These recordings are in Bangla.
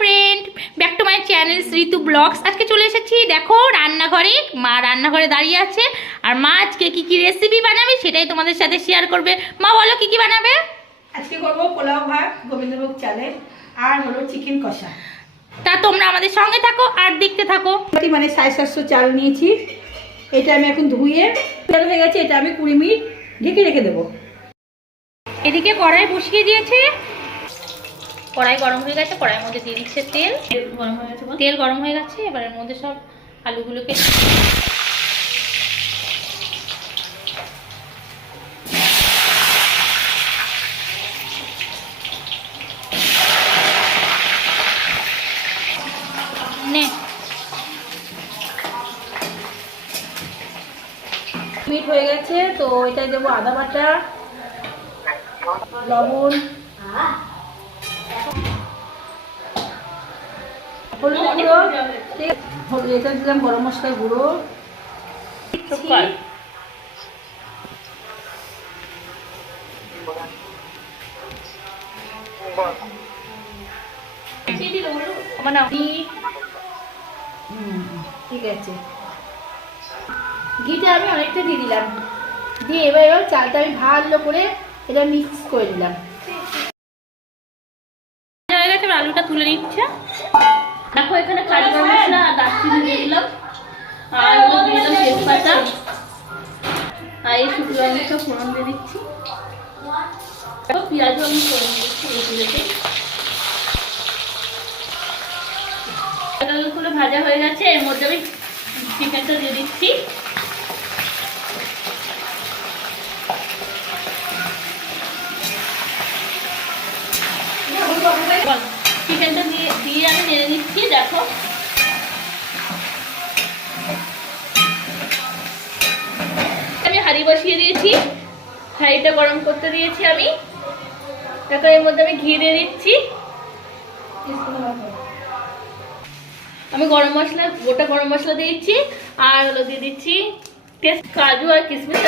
Friend, back to my channel Ritu blogs. আজকে চলে এসেছি, দেখো রান্নাঘরে। মা রান্নাঘরে দাঁড়িয়ে আছে আর মা আজকে কি কি রেসিপি বানাবে সেটাই তোমাদের সাথে শেয়ার করবে। মা বলো কি কি বানাবে? আজকে করবো পোলাও ভাত গোবিন্দভোগ চালের আর হলো চিকেন কষা। তা তোমরা আমাদের সঙ্গে থাকো আর দেখতে থাকো। মানে 750 চাল নিয়েছি, এটা আমি এখন ধুয়ে হয়ে গেছে, এটা আমি 20 মিনিট ঢেকে রেখে দেবো। এদিকে কড়াই বসিয়ে দিয়েছে, কড়াই গরম হয়ে গেছে, কড়াইয়ের মধ্যে দিয়ে দিচ্ছে তেল। গরম হয়ে গেছে, তেল গরম হয়ে গেছে। এবার এর মধ্যে সব আলুগুলোকে মিনিট হয়ে গেছে, তো এটাই দেবো আদা বাটা, লবণ, হলুদ গুঁড়ো, ঠিক আছে, এটা দিলাম গরম মশলার গুঁড়ো, ঠিক আছে, ঘিটা আমি অনেকটা দিয়ে দিলাম, দিয়ে এবার চালটা আমি ভালো করে এটা মিক্স করে দিলাম। হয়ে গেছে, আলুটা তুলে নিচ্ছে। দেখো এখানে কারি মশলা আর দারচিনি দিয়ে দিলাম, আর দিয়ে দিলাম তেজপাতা, আর এই শুকনো লঙ্কা ফোড়ন দিয়ে দিচ্ছি। পেঁয়াজও আমি ফোড়ন দিচ্ছি এই তুলেতে। করে ভাজা হয়ে গেছে, এর মধ্যে আমি চিকেনটা দিয়ে দিচ্ছি। চিকেনটা দিয়ে আমি নেড়ে নিচ্ছি। দেখো আমি হাঁড়ি বসিয়ে দিয়েছি, হাঁড়িটা গরম করতে দিয়েছি আমি। দেখো এর মধ্যে আমি ঘি দিয়ে দিচ্ছি। আমি গরম মশলা, গোটা গরম মশলা দিয়েছি, আর হলো দিয়ে দিচ্ছি কাজু আর কিশমিশ।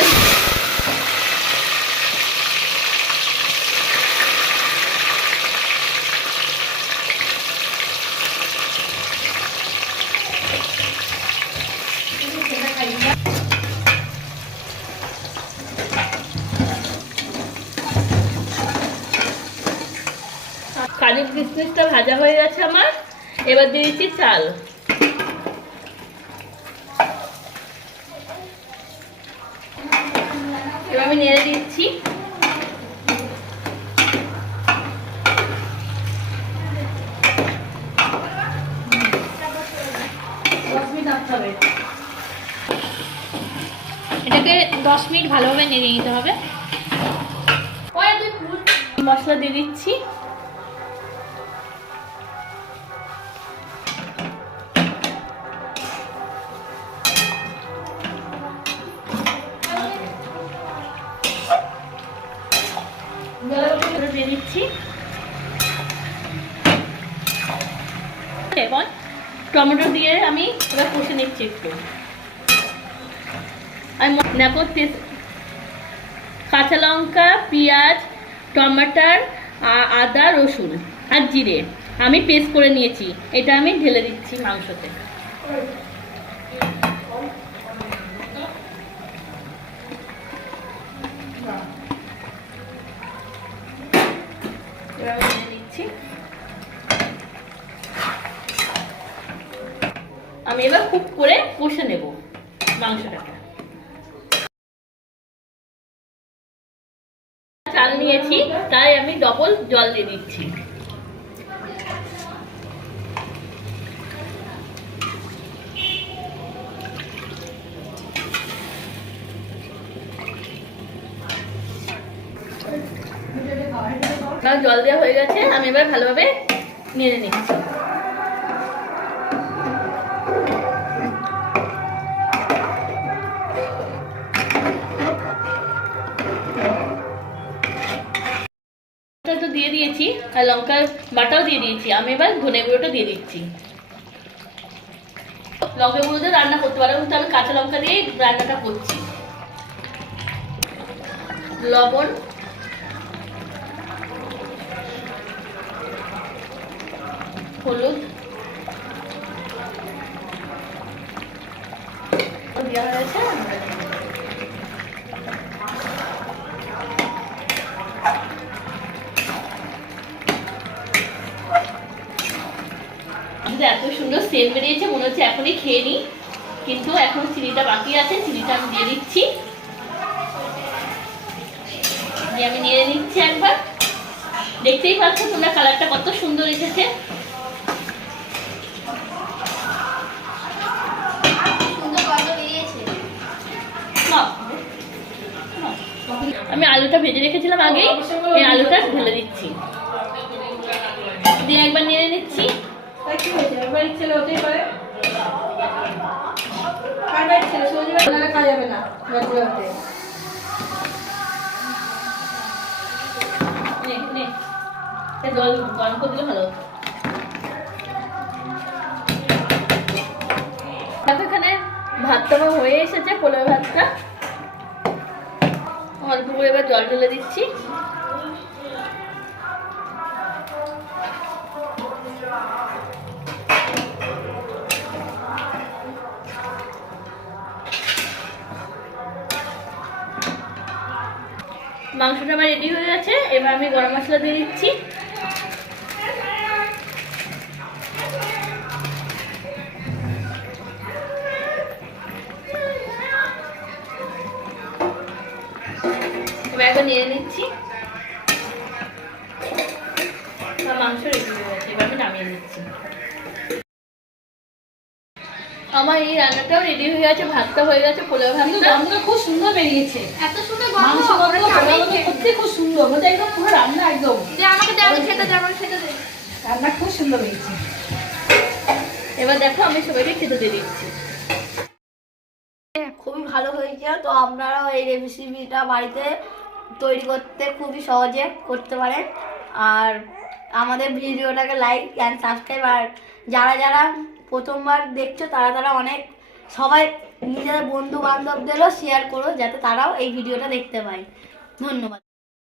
কাজু কিশমিশটা ভাজা হয়ে গেছে আমার, এবার দিয়ে দিচ্ছি চাল। এবার আমি নেড়ে দিচ্ছি। এটাকে 10 মিনিট ভালোভাবে নেড়ে নিতে হবে। মশলা দিয়ে দিচ্ছি। দিয়ে দিচ্ছি। এখন টমেটো দিয়ে আমি এবার কষে নিচ্ছি একটু। আমি দেখো কাঁচা লঙ্কা, পেঁয়াজ, টমাটার, আদা, রসুন আর জিরে আমি পেস্ট করে নিয়েছি, এটা আমি ঢেলে দিচ্ছি মাংসতে। আমি এবার খুব করে কষে নেব মাংসটাকে। চাল নিয়েছি তাই আমি ডবল জল দিয়ে দিচ্ছি। জল দেওয়া হয়ে গেছে, আমি এবার ভালোভাবে নেড়ে নিচ্ছি। দিয়ে দিয়েছি আর লঙ্কার বাটাও দিয়ে দিয়েছি, আমি এবার ধনে গুঁড়োটা দিয়ে দিচ্ছি। লঙ্কা গুঁড়ো দিয়ে রান্না করতে পারো, কিন্তু আমি কাঁচা লঙ্কা দিয়েই রান্নাটা করছি। লবণ, হলুদ দেওয়া হয়েছে। এত সুন্দর সেন্ট বেরিয়েছে, মনে হচ্ছে এখনই খেয়ে নিই, কিন্তু এখন চিনিটা বাকি আছে, চিনিটা আমি দিয়ে দিচ্ছি। দিয়ে আমি নেড়ে নিচ্ছি একবার। দেখতেই পাচ্ছ তোমরা কালারটা কত সুন্দর এসেছে। আমি আলুটা ভেজে রেখেছিলাম আগেই, এই আলুটা ঢেলে দিচ্ছি, দিয়ে একবার নেড়ে নিচ্ছি। কি হয়েছে? একবার ইচ্ছে হতেই পারে, খাওয়া যাবে না। জল গরম করে দিলে ভালো। এখানে ভাতটা আমার হয়ে এসেছে, পোলাও ভাতটা। অল্প করে এবার জল ঢেলে দিচ্ছি। মাংসটা আমার রেডি হয়ে গেছে, এবার আমি গরম মশলা দিয়ে দিচ্ছি। এবার একবার নিয়ে নিচ্ছি। মাংস রেডি হয়ে গেছে, এবার আমি নামিয়ে নিচ্ছি। আমার এই রান্নাটাও রেডি হয়ে গেছে, ভাতটা হয়ে গেছে, পোলাও ভাতটা। গন্ধটা খুব সুন্দর বেরিয়েছে, এত সুন্দর মাংস সত্যি খুব সুন্দর, মানে একদম পুরো রান্না একদম। আমাকে দে, আমি খেতে দে, আমাকে খেতে দে। রান্না খুব সুন্দর বেরিয়েছে। এবার দেখো আমি সবাইকে খেতে দিয়ে দিচ্ছি। খুবই ভালো হয়েছে। তো আপনারাও এই রেসিপিটা বাড়িতে তৈরি করতে খুবই সহজে করতে পারেন। আর আমাদের ভিডিওটাকে লাইক অ্যান্ড সাবস্ক্রাইব, আর যারা যারা প্রথমবার দেখছো তারা অনেক সবাই নিজেদের বন্ধু বান্ধবদেরও শেয়ার করো, যাতে তারাও এই ভিডিওটা দেখতে পায়। ধন্যবাদ।